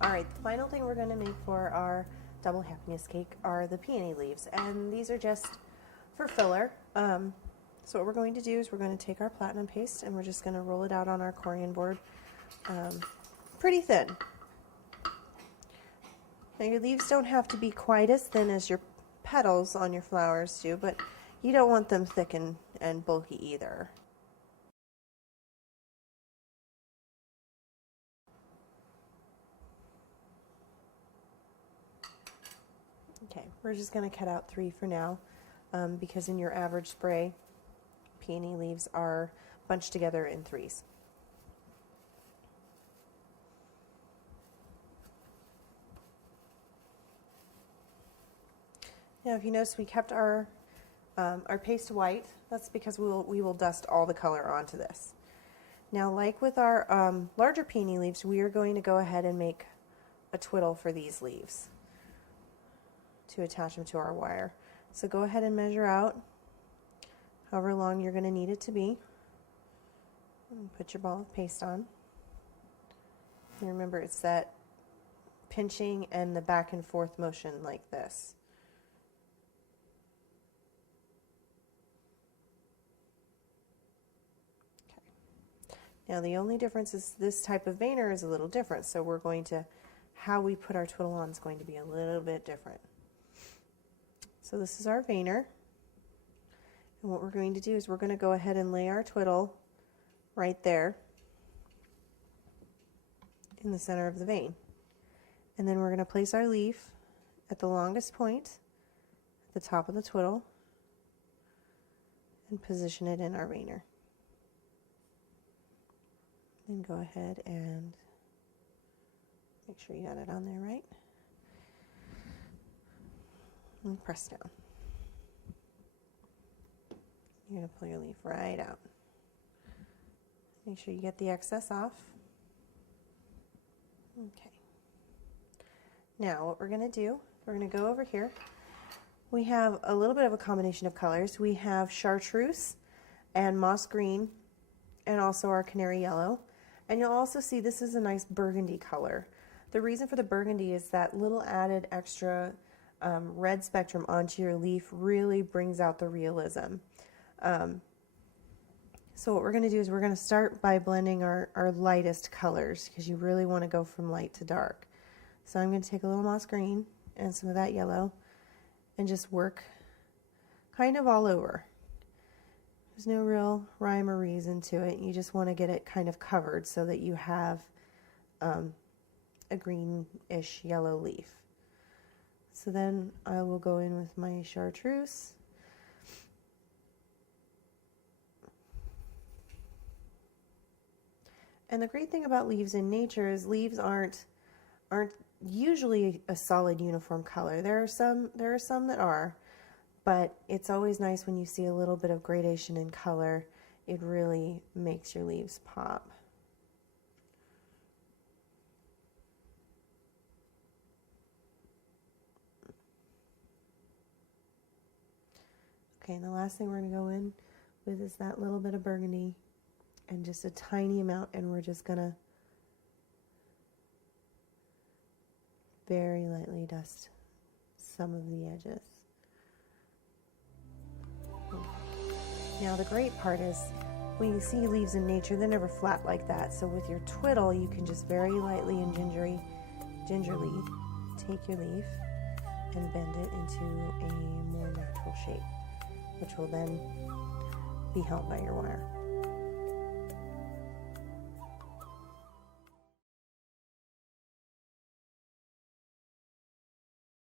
All right, the final thing we're going to make for our double happiness cake are the peony leaves, and these are just for filler. So what we're going to do is we're going to take our platinum paste and we're just going to roll it out on our corian board pretty thin. Now your leaves don't have to be quite as thin as your petals on your flowers do, but you don't want them thick and bulky either. Okay, we're just going to cut out 3 for now because in your average spray, peony leaves are bunched together in 3s. Now, if you notice, we kept our paste white. That's because we will dust all the color onto this. Now, like with our larger peony leaves, we are going to go ahead and make a twiddle for these leaves to attach them to our wire. So go ahead and measure out however long you're going to need it to be. And put your ball of paste on. And remember, it's that pinching and the back and forth motion like this. Okay. Now the only difference is this type of veiner is a little different, so we're going to, how we put our twiddle on is going to be a little bit different. So this is our veiner, and what we're going to do is we're going to go ahead and lay our twiddle right there in the center of the vein. And then we're going to place our leaf at the longest point at the top of the twiddle and position it in our veiner. Then go ahead and make sure you got it on there right. And press down. You're going to pull your leaf right out. Make sure you get the excess off. Okay. Now what we're going to do, we're going to go over here. We have a little bit of a combination of colors. We have chartreuse and moss green and also our canary yellow. And you'll also see this is a nice burgundy color. The reason for the burgundy is that little added extra red spectrum onto your leaf really brings out the realism. So what we're going to do is we're going to start by blending our lightest colors because you really want to go from light to dark. So I'm going to take a little moss green and some of that yellow and just work kind of all over. There's no real rhyme or reason to it. You just want to get it kind of covered so that you have a greenish yellow leaf. So then I will go in with my chartreuse. And the great thing about leaves in nature is leaves aren't usually a solid uniform color. There are some that are, but it's always nice when you see a little bit of gradation in color. It really makes your leaves pop. Okay, and the last thing we're going to go in with is that little bit of burgundy and just a tiny amount, and we're just going to very lightly dust some of the edges. Now the great part is when you see leaves in nature, they're never flat like that. So with your twiddle, you can just very lightly and gingerly take your leaf and bend it into a more natural shape, which will then be held by your wire.